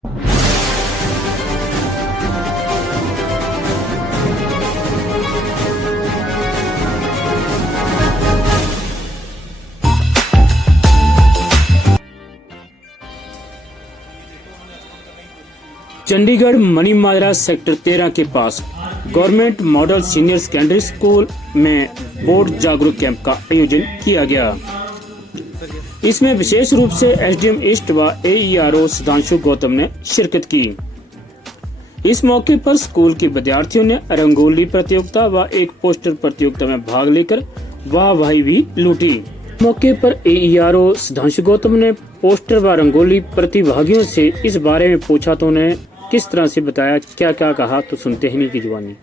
Chandigarh money माजरा sector 13 के पास government model senior secondary school में बोर्ड जागरूक कैंप का आयोजन किया गया। इसमें विशेष रूप से एसडीएम ईस्ट व एईआरओ सुधांशु गौतम ने शिरकत की। इस मौके पर स्कूल के विद्यार्थियों ने रंगोली प्रतियोगिता व एक पोस्टर प्रतियोगिता में भाग लेकर वाहवाही भी लूटी। मौके पर एईआरओ सुधांशु गौतम ने पोस्टर व रंगोली प्रतिभागियों से इस बारे में पूछा तो उन्हें किस तरह से बताया, क्या क्या कहा, तो सुनते हैं इनकी जुबानी।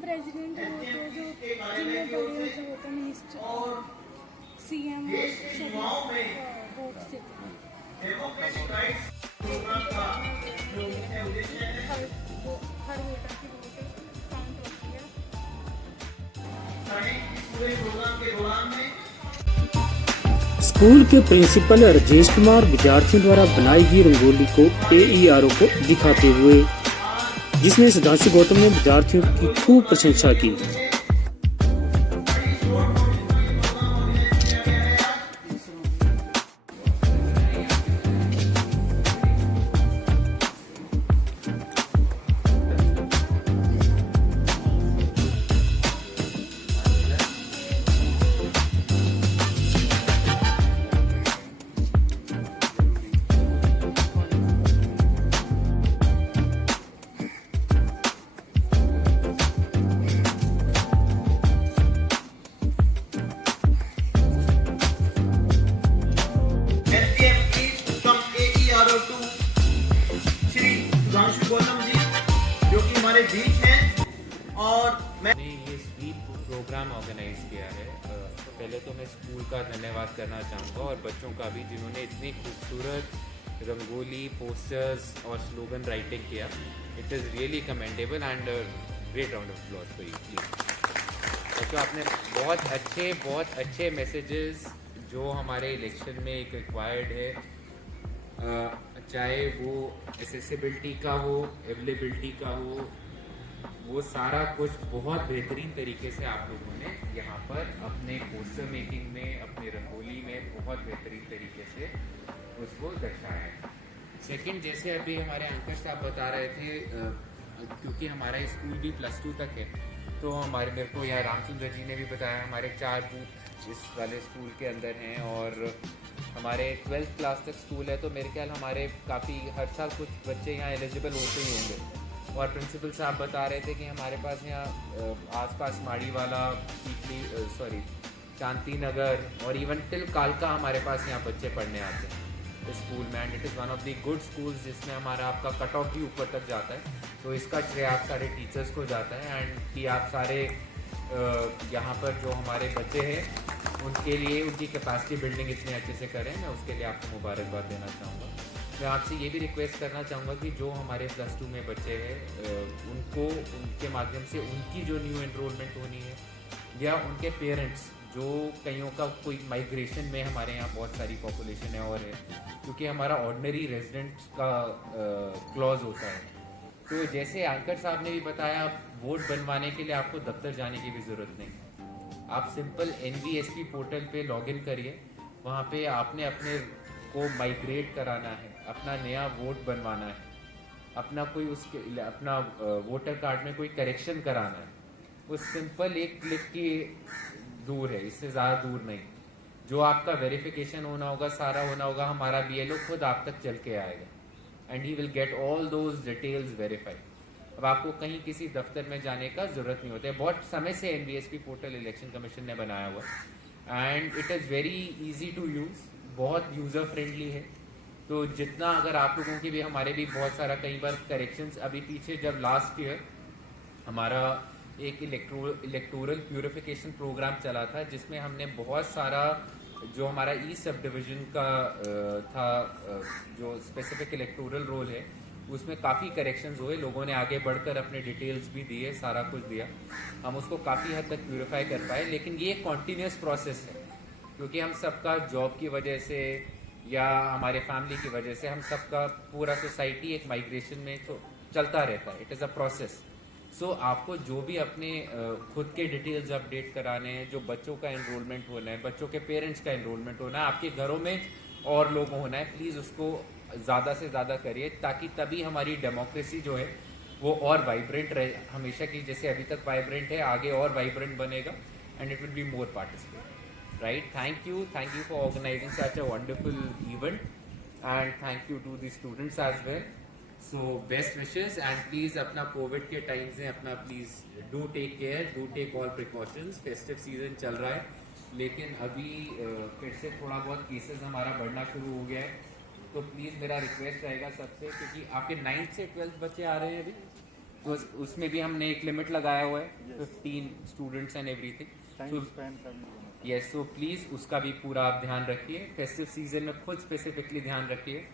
प्रेसिडेंट होते हैं जो जिन्हें बड़े होता है मिनिस्टर सीएम वोट से हर वोटर की वोट काउंट होती है। स्कूल के प्रिंसिपल राजेश कुमार विद्यार्थियों द्वारा बनाई गई रंगोली को एईआरओ को दिखाते हुए, जिसमें सुधांशु गौतम ने विद्यार्थियों की खूब प्रशंसा की। गौतम जी जो कि हमारे बीच हैं और मैंने ये स्वीप प्रोग्राम ऑर्गेनाइज किया है। तो पहले तो मैं स्कूल का धन्यवाद करना चाहूँगा और बच्चों का भी, जिन्होंने इतनी खूबसूरत रंगोली, पोस्टर्स और स्लोगन राइटिंग किया। It is really commendable and great round of applause for you please. बच्चों, आपने बहुत अच्छे मैसेजेस जो हमारे इलेक्शन में एक रिक्वायर्ड है, चाहे वो एसेसिबिलिटी का हो, अवेलेबिलिटी का हो, वो सारा कुछ बहुत बेहतरीन तरीके से आप लोगों ने यहाँ पर अपने पोस्टर मेकिंग में, अपने रंगोली में बहुत बेहतरीन तरीके से उसको दर्शाया है। सेकंड, जैसे अभी हमारे अंकल साहब बता रहे थे, क्योंकि हमारा स्कूल भी +2 तक है, तो मेरे को यहाँ रामचंद्र जी ने भी बताया, हमारे 4 बूथ इस वाले स्कूल के अंदर हैं और हमारे 12th क्लास तक स्कूल है। तो मेरे ख्याल हमारे काफ़ी हर साल कुछ बच्चे यहाँ एलिजिबल होते ही होंगे। और प्रिंसिपल साहब बता रहे थे कि हमारे पास यहाँ आसपास माड़ीवाला, शांति नगर और इवन टिल कालका हमारे पास यहाँ बच्चे पढ़ने आते हैं इस स्कूल में। And it is one of the good schools जिसमें हमारा आपका कट ऑफ भी ऊपर तक जाता है। तो इसका श्रेय आप सारे टीचर्स को जाता है एंड कि आप सारे यहाँ पर जो हमारे बच्चे हैं उनके लिए उनकी कैपेसिटी बिल्डिंग इतने अच्छे से करें। मैं उसके लिए आपको मुबारकबाद देना चाहूँगा। मैं आपसे ये भी रिक्वेस्ट करना चाहूँगा कि जो हमारे +2 में बच्चे हैं उनको, उनके माध्यम से उनकी जो न्यू एनरोलमेंट होनी है, या उनके पेरेंट्स जो कईयों का कोई माइग्रेशन में, हमारे यहाँ बहुत सारी पॉपुलेशन है और है, क्योंकि हमारा ऑर्डिनरी रेजिडेंट्स का क्लॉज होता है। तो जैसे एंकर साहब ने भी बताया, वोट बनवाने के लिए आपको दफ्तर जाने की भी ज़रूरत नहीं। आप सिंपल NVSP पोर्टल पे लॉगिन करिए, वहाँ पे आपने अपने को माइग्रेट कराना है, अपना नया वोट बनवाना है, अपना कोई उसके अपना वोटर कार्ड में कोई करेक्शन कराना है, वो सिंपल एक क्लिक की दूर है, इससे ज़्यादा दूर नहीं। जो आपका वेरिफिकेशन होना होगा, सारा होना होगा, हमारा BLO खुद आप तक चल के आएगा and he will get all those details verified. अब आपको कहीं किसी दफ्तर में जाने का ज़रूरत नहीं होता है। बहुत समय से NVSP पोर्टल इलेक्शन कमीशन ने बनाया हुआ and it is very easy to use, बहुत यूज़र फ्रेंडली है। तो जितना, अगर आप लोगों की भी, हमारे भी बहुत सारा कई बार करेक्शंस, अभी पीछे जब लास्ट ईयर हमारा एक इलेक्टोरल प्यूरिफिकेशन प्रोग्राम चला था, जिसमें हमने बहुत सारा जो हमारा ईस्ट सब डिवीज़न का था, जो स्पेसिफिक इलेक्टोरल रोल है, उसमें काफ़ी करेक्शंस हुए, लोगों ने आगे बढ़कर अपने डिटेल्स भी दिए, सारा कुछ दिया, हम उसको काफ़ी हद तक प्यूरिफाई कर पाए। लेकिन ये कॉन्टीन्यूस प्रोसेस है, क्योंकि हम सबका जॉब की वजह से या हमारे फैमिली की वजह से हम सबका पूरा सोसाइटी एक माइग्रेशन में तो चलता रहता है। It is a process. So आपको जो भी अपने खुद के डिटेल्स अपडेट कराने हैं, जो बच्चों का एनरोलमेंट होना है, बच्चों के पेरेंट्स का एनरोलमेंट होना है, आपके घरों में और लोग होना है, प्लीज़ उसको ज़्यादा से ज़्यादा करिए, ताकि तभी हमारी डेमोक्रेसी जो है वो और वाइब्रेंट रहे, हमेशा की जैसे अभी तक वाइब्रेंट है, आगे और वाइब्रेंट बनेगा, and it will be more participate, right. Thank you for organising such a wonderful event, and thank you to the students as well. So best wishes, and please अपना कोविड के time से अपना please do take care, do take all precautions. Festive season चल रहा है, लेकिन अभी फिर से थोड़ा बहुत केसेस हमारा बढ़ना शुरू हो गया है, तो प्लीज़ मेरा रिक्वेस्ट रहेगा सबसे, क्योंकि आपके 9th से 12th बच्चे आ रहे हैं अभी, तो उसमें भी हमने एक लिमिट लगाया हुआ है 15 students and everything. Yes, so please उसका भी पूरा आप ध्यान रखिए। फेस्टिव सीजन में खुद स्पेसिफिकली ध्यान रखिए,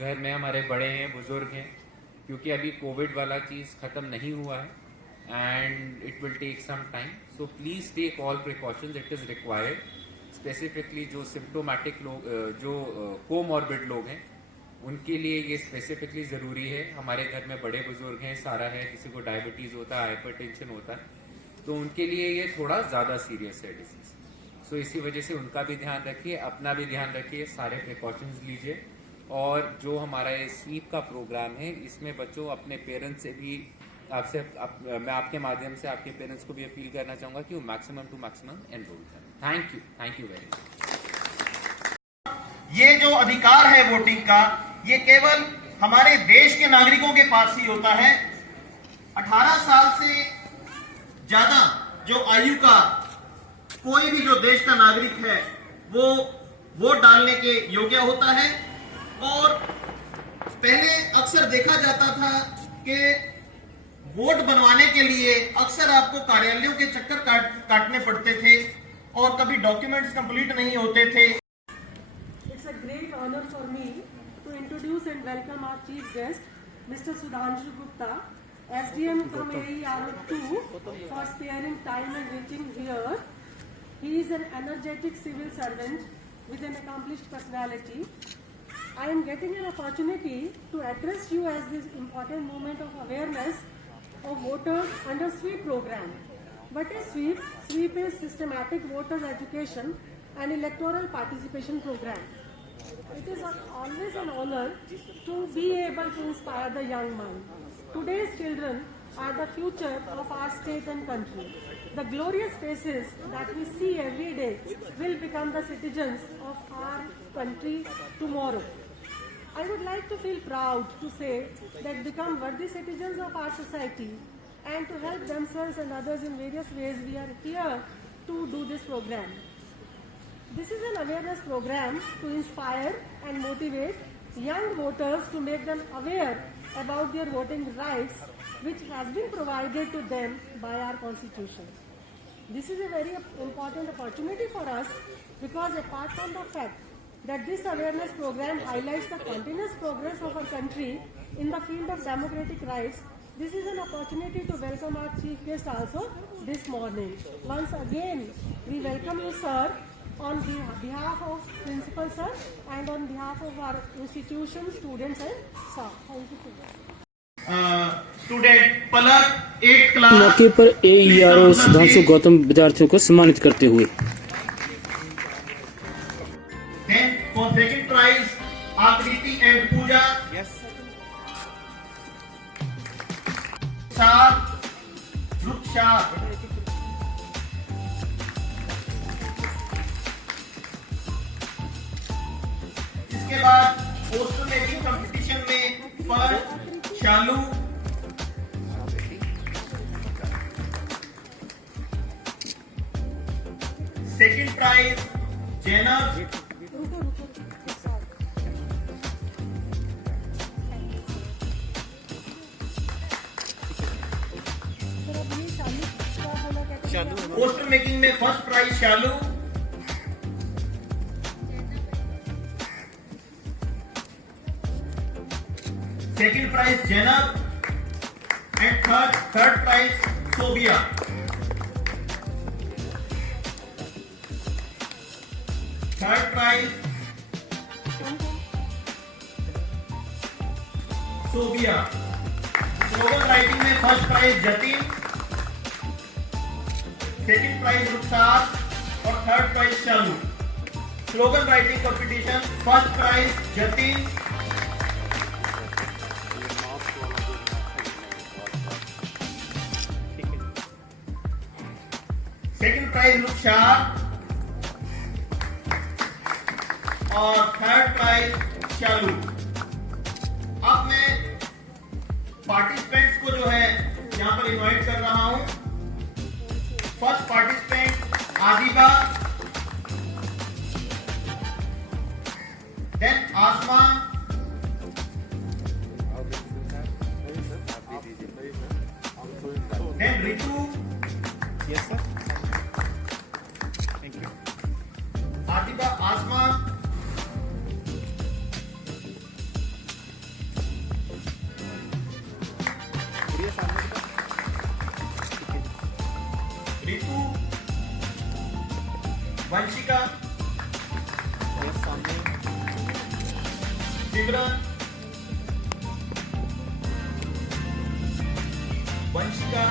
घर में हमारे बड़े हैं, बुजुर्ग हैं, क्योंकि अभी कोविड वाला चीज़ ख़त्म नहीं हुआ है, and it will take some time. So please take all precautions, it is required. Specifically जो सिम्प्टोमेटिक लोग, जो कोमॉर्बिड लोग हैं, उनके लिए ये स्पेसिफिकली ज़रूरी है। हमारे घर में बड़े बुजुर्ग हैं, सारा है, किसी को डायबिटीज़ होता है, हाइपरटेंशन होता है, तो उनके लिए ये थोड़ा ज़्यादा सीरियस है डिजीज़। सो इसी वजह से उनका भी ध्यान रखिए, अपना भी ध्यान रखिए, सारे प्रिकॉशंस लीजिए। और जो हमारा ये स्वीप का प्रोग्राम है, इसमें बच्चों अपने पेरेंट्स से भी मैं आपके माध्यम से आपके पेरेंट्स को भी अपील करना चाहूँगा कि वो मैक्सिमम टू मैक्सिमम एनरोल करें। Thank you very much. ये जो अधिकार है वोटिंग का, ये केवल हमारे देश के नागरिकों के पास ही होता है। 18 साल से ज्यादा जो आयु का कोई भी जो देश का नागरिक है, वो वोट डालने के योग्य होता है। और पहले अक्सर देखा जाता था कि वोट बनवाने के लिए अक्सर आपको कार्यालयों के चक्कर काटने पड़ते थे, और कभी डॉक्यूमेंट्स कंप्लीट नहीं होते थे। It's a great honor for me to introduce and welcome our chief guest, Mr. Sudhanshu Gupta, SDM from AERO2, for sparing time and reaching here. He is an energetic civil servant with an accomplished personality. I am getting an opportunity to address you as this important moment of awareness of voters under SWEEP program. What is SWEEP? SWEEP is Systematic Voters Education and Electoral Participation Program. It is always an honor to be able to inspire the young mind. Today's children are the future of our state and country. The glorious faces that we see every day will become the citizens of our country tomorrow. I would like to feel proud to say that become worthy citizens of our society, and to help themselves and others in various ways, we are here to do this program. This is an awareness program to inspire and motivate young voters, to make them aware about their voting rights, which has been provided to them by our Constitution. This is a very important opportunity for us, because apart from the fact that this awareness program highlights the continuous progress of our country in the field of democratic rights, this is an opportunity to welcome our chief guest also this morning. Once again, we welcome you, sir, on behalf of principal sir, and on behalf of our institution, students and staff. Thank you so much. Student Palak 8th class. मौके पर AERO Sudhanshu Gautam विद्यार्थियों को सम्मानित करते हुए Then for second prize, Akriti and Pooja. Yes. Ruksha. इसके बाद poster making competition में first Shalu, second prize Zainab, poster making में first prize Shalu, second prize Zainab and third prize Sobia. Third prize Sobia. Slogan writing में first prize Jatin, second prize Rukhsar और third prize Shalu. Slogan writing competition, first prize Jatin, second prize Rukhsar और third prize शालू। अब मैं participants को जो है यहां पर इनवाइट कर रहा हूं। First participant Adiba, then Asma, then Ritu, Adiba, Asma, Ritu, Vanshika, Simran, Vanshika,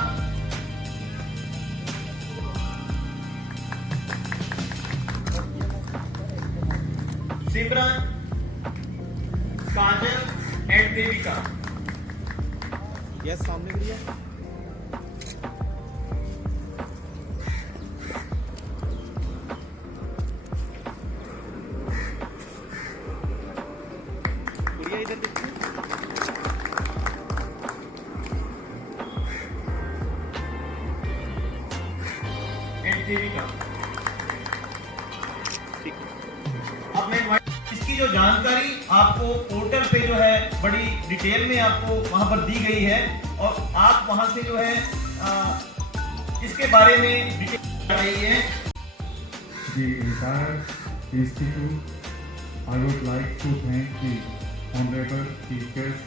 Simran, Kajal and Devika. Yes सामने करिए। प्रिया इधर देखिए। एंड देविका। अब मैं इसकी जो जानकारी आपको पोर्टल पे जो है बड़ी डिटेल में आपको वहां पर दी गई है और आप वहां से जो है इसके बारे में डिटेल आ रही है। The entire institute, I would like to thank the honorable chief guest,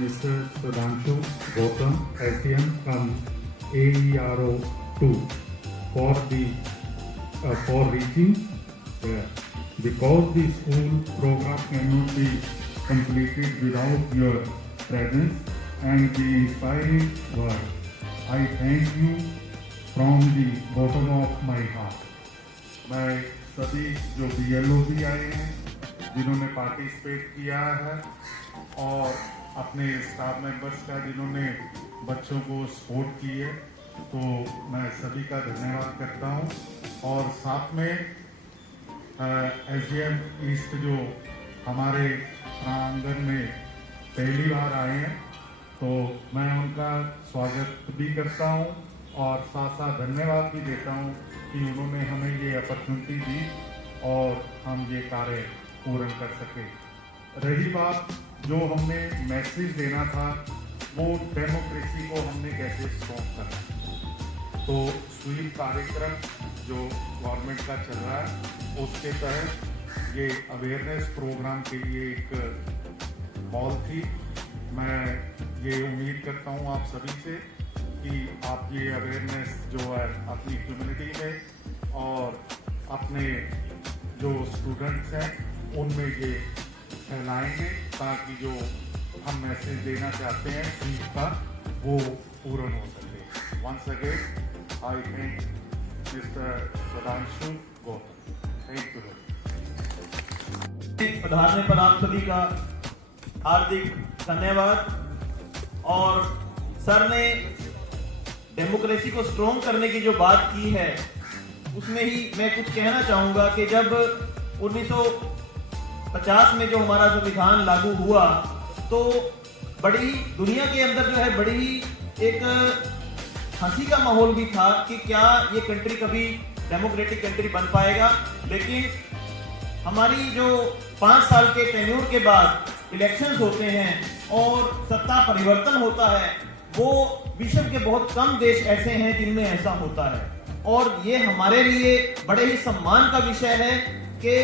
Mr. Sudhanshu Gautam, SDM from AERO 2, for reaching there. Because the school program cannot be completed without your presence and the inspiring word, I thank you from the bottom of my heart. मैं सभी जो BLO भी आए हैं जिन्होंने participate किया है और अपने स्टाफ मेंबर्स का जिन्होंने बच्चों को सपोर्ट की है, तो मैं सभी का धन्यवाद करता हूं। और साथ में SDM ईस्ट जो हमारे प्रांगण में पहली बार आए हैं, तो मैं उनका स्वागत भी करता हूं और साथ साथ धन्यवाद भी देता हूं कि उन्होंने हमें ये अपॉर्चुनिटी दी और हम ये कार्य पूर्ण कर सके। रही बात जो हमने मैसेज देना था, वो डेमोक्रेसी को हमने कैसे स्ट्रॉन्ग करना, तो स्वीप कार्यक्रम जो गवर्नमेंट का चल रहा है उसके तहत ये अवेयरनेस प्रोग्राम के लिए एक कॉल थी। मैं ये उम्मीद करता हूँ आप सभी से कि आप ये अवेयरनेस जो है अपनी कम्युनिटी में और अपने जो स्टूडेंट्स हैं उनमें ये फैलाएंगे ताकि जो हम मैसेज देना चाहते हैं स्वीप का वो पूर्ण हो सके। Once again I thank mister Sudhanshu Gautam. Thank you. पधारने पर आप सभी का हार्दिक धन्यवाद। और सर ने डेमोक्रेसी को स्ट्रॉन्ग करने की जो बात की है उसमें ही मैं कुछ कहना चाहूंगा कि जब 1950 में जो हमारा संविधान लागू हुआ तो बड़ी दुनिया के अंदर जो है बड़ी एक हंसी का माहौल भी था कि क्या ये कंट्री कभी डेमोक्रेटिक कंट्री बन पाएगा। लेकिन हमारी जो 5 साल के टेन्योर के बाद इलेक्शंस होते हैं और सत्ता परिवर्तन होता है, वो विश्व के बहुत कम देश ऐसे हैं जिनमें ऐसा होता है। और ये हमारे लिए बड़े ही सम्मान का विषय है कि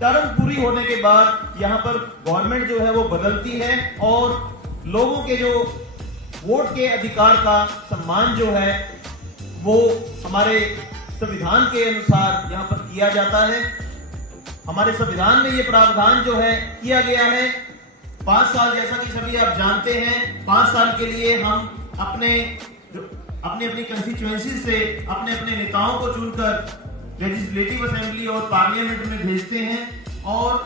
टर्म पूरी होने के बाद यहाँ पर गवर्नमेंट जो है वो बदलती है और लोगों के जो वोट के अधिकार का सम्मान जो है वो हमारे संविधान के अनुसार यहाँ पर किया जाता है। हमारे संविधान में ये प्रावधान जो है किया गया है 5 साल, जैसा कि सभी आप जानते हैं, 5 साल के लिए हम अपनी कंस्टिट्यूएंसी से अपने नेताओं को चुनकर लेजिस्लेटिव असेंबली और पार्लियामेंट में भेजते हैं और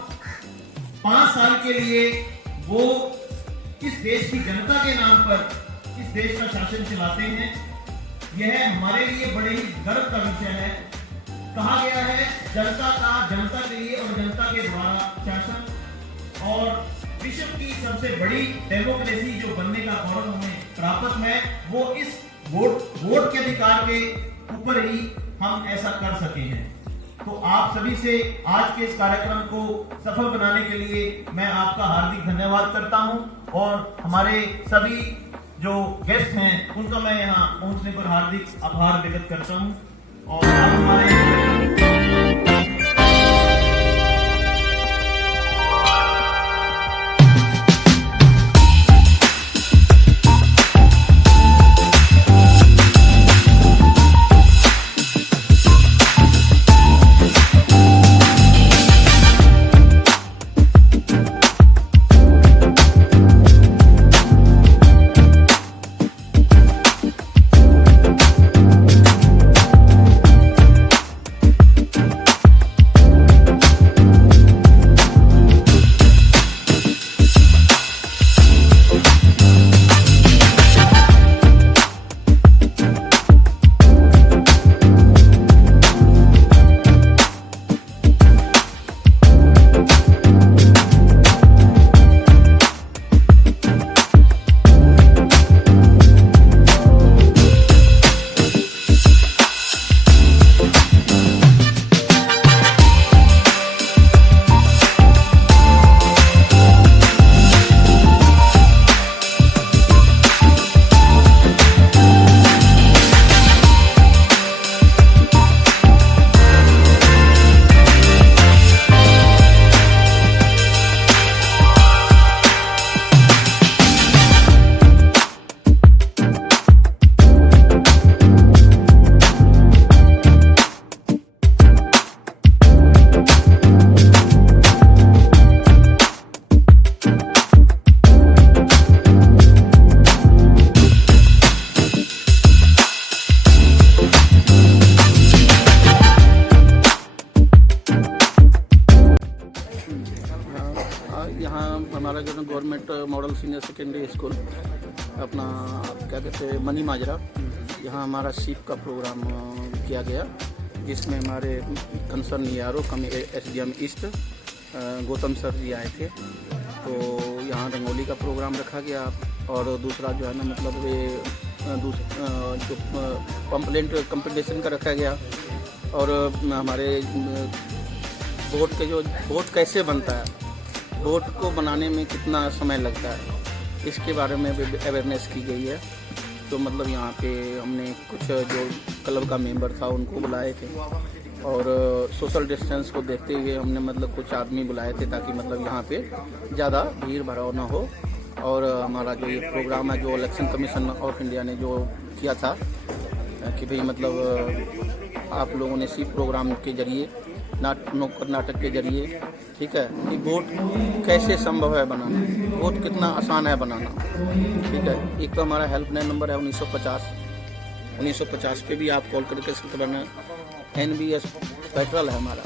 5 साल के लिए वो इस देश की जनता के नाम पर इस देश का शासन चलाते हैं। यह हमारे लिए बड़े ही गर्व का विषय है। कहा गया है जनता के लिए और जनता के द्वारा शासन, और विश्व की सबसे बड़ी डेमोक्रेसी जो बनने का गौरव हमें प्राप्त है वो इस वोट के अधिकार के ऊपर ही हम ऐसा कर सके हैं। तो आप सभी से आज के इस कार्यक्रम को सफल बनाने के लिए मैं आपका हार्दिक धन्यवाद करता हूं और हमारे सभी जो गेस्ट हैं उनका मैं यहाँ पहुंचने पर हार्दिक आभार व्यक्त करता हूं और आप हमारे यहाँ हमारा जो government model senior secondary school अपना क्या कहते हैं मनी माजरा, यहाँ हमारा सीप का प्रोग्राम किया गया जिसमें हमारे concern ERO SDM east Gautam sir ji आए थे। तो यहाँ रंगोली का प्रोग्राम रखा गया और दूसरा जो है ना मतलब ये जो पम्पलेट कंपटीशन का रखा गया और हमारे बोट कैसे बनता है, बोट को बनाने में कितना समय लगता है, इसके बारे में भी अवेयरनेस की गई है। तो मतलब यहाँ पे हमने कुछ जो क्लब का मेंबर था उनको बुलाए थे और सोशल डिस्टेंस को देखते हुए हमने मतलब कुछ आदमी बुलाए थे ताकि मतलब यहाँ पे ज़्यादा भीड़ भड़ाव ना हो। और हमारा जो ये प्रोग्राम है जो इलेक्शन कमीशन ऑफ इंडिया ने जो किया था कि भाई मतलब आप लोगों ने इसी प्रोग्राम के जरिए नुक्कड़ नाटक के जरिए, ठीक है, कि वोट कैसे संभव है बनाना, वोट कितना आसान है बनाना, ठीक है। एक तो हमारा हेल्पलाइन नंबर है 1950 पे भी आप कॉल करके करना। NBS पेट्रोल है हमारा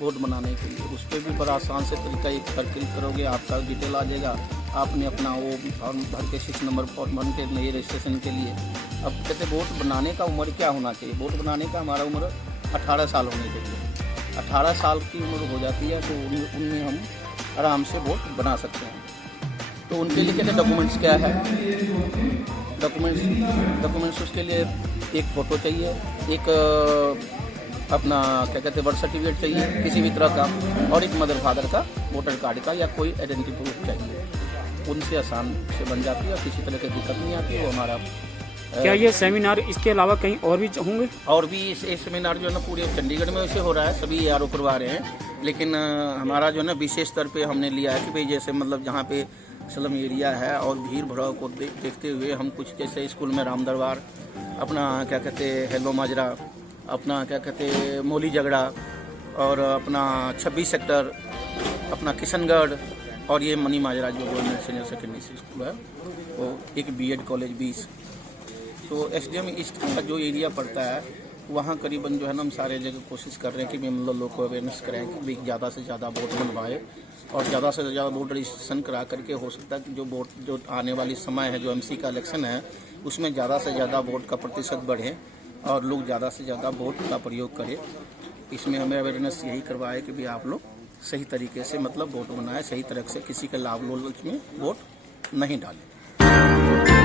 वोट बनाने के लिए, उस पर भी बड़ा आसान से तरीका एक पर क्लिक करोगे आपका डिटेल आ जाएगा, आपने अपना वो फॉर्म भर के 6 नंबर फॉर्म भर के नए रजिस्ट्रेशन के लिए। अब कहते वोट बनाने का उम्र क्या होना चाहिए, वोट बनाने का हमारा उम्र 18 साल होनी चाहिए। 18 साल की उम्र हो जाती है तो उनमें हम आराम से वोट बना सकते हैं। तो उनके लिए कहते डॉक्यूमेंट्स क्या है, डॉक्यूमेंट्स उसके लिए एक फ़ोटो चाहिए, एक अपना क्या कहते हैं बर्थ सर्टिफिकेट चाहिए किसी भी तरह का, और एक मदर फादर का वोटर कार्ड का या कोई आइडेंटिटी प्रूफ चाहिए। उनसे आसान से बन जाती है, किसी तरह की दिक्कत नहीं आती। वो हमारा क्या ये सेमिनार इसके अलावा कहीं और भी होंगे? और भी इस सेमिनार जो है ना पूरे चंडीगढ़ में वैसे हो रहा है, सभी ERO करवा रहे हैं। लेकिन हमारा जो है ना विशेष तौर पे हमने लिया है कि भाई जैसे मतलब जहाँ पे स्लम एरिया है और भीड़ भड़ाव को देखते हुए हम कुछ जैसे स्कूल में राम दरबार, अपना क्या कहते हैं हेलो माजरा, अपना क्या कहते हैं मोली झगड़ा, और अपना 26 सेक्टर, अपना किशनगढ़, और ये मनी माजरा जो गवर्नमेंट सीनियर सेकेंडरी स्कूल है वो एक बीएड कॉलेज 20। तो एसडीएम ईस्ट का जो एरिया पड़ता है वहाँ करीबन जो है ना हम सारे जगह कोशिश कर रहे हैं कि मतलब लोग को अवेयरनेस कराएं कि भाई ज़्यादा से ज़्यादा वोट बनवाए और ज़्यादा से ज़्यादा वोट रजिस्ट्रेशन करा करके हो सकता है कि जो वोट जो आने वाली समय है जो एमसी का इलेक्शन है उसमें ज़्यादा से ज़्यादा वोट का प्रतिशत बढ़े और लोग ज़्यादा से ज़्यादा वोट का प्रयोग करें। इसमें हमें अवेयरनेस यही करवाए कि भाई आप लोग सही तरीके से मतलब वोट बनाए, सही तरह से किसी के लाभ लालच में वोट नहीं डालें।